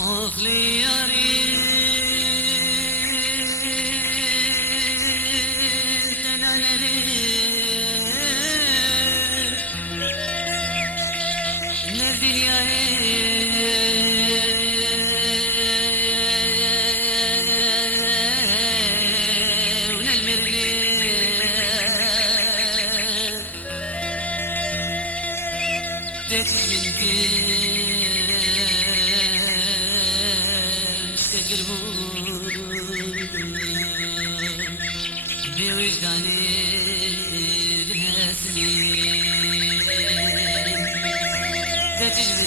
أخلي ياري نبي بوجداني الهاسلين تجد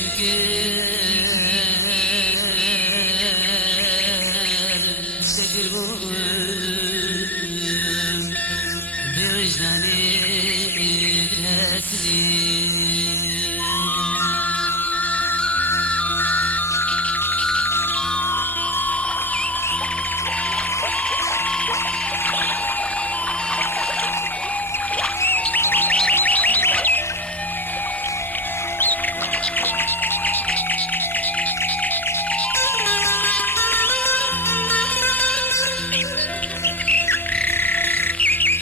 بوجداني الهاسلين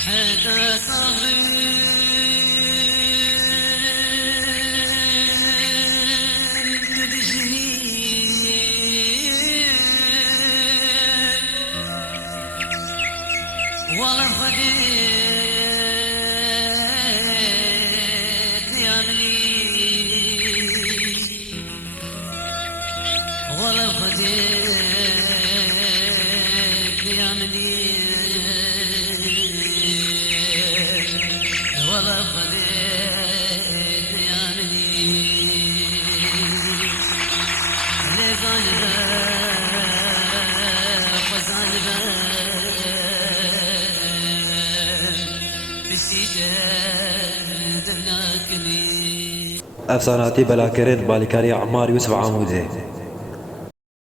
هذا صغير تدجني والله خديت يامني والله خديت يامني والله خذيت يامني لظالبة وظالبة بسيجة دلاكني افساناتی بلاکرین بالکاری عمار یوسف عمودی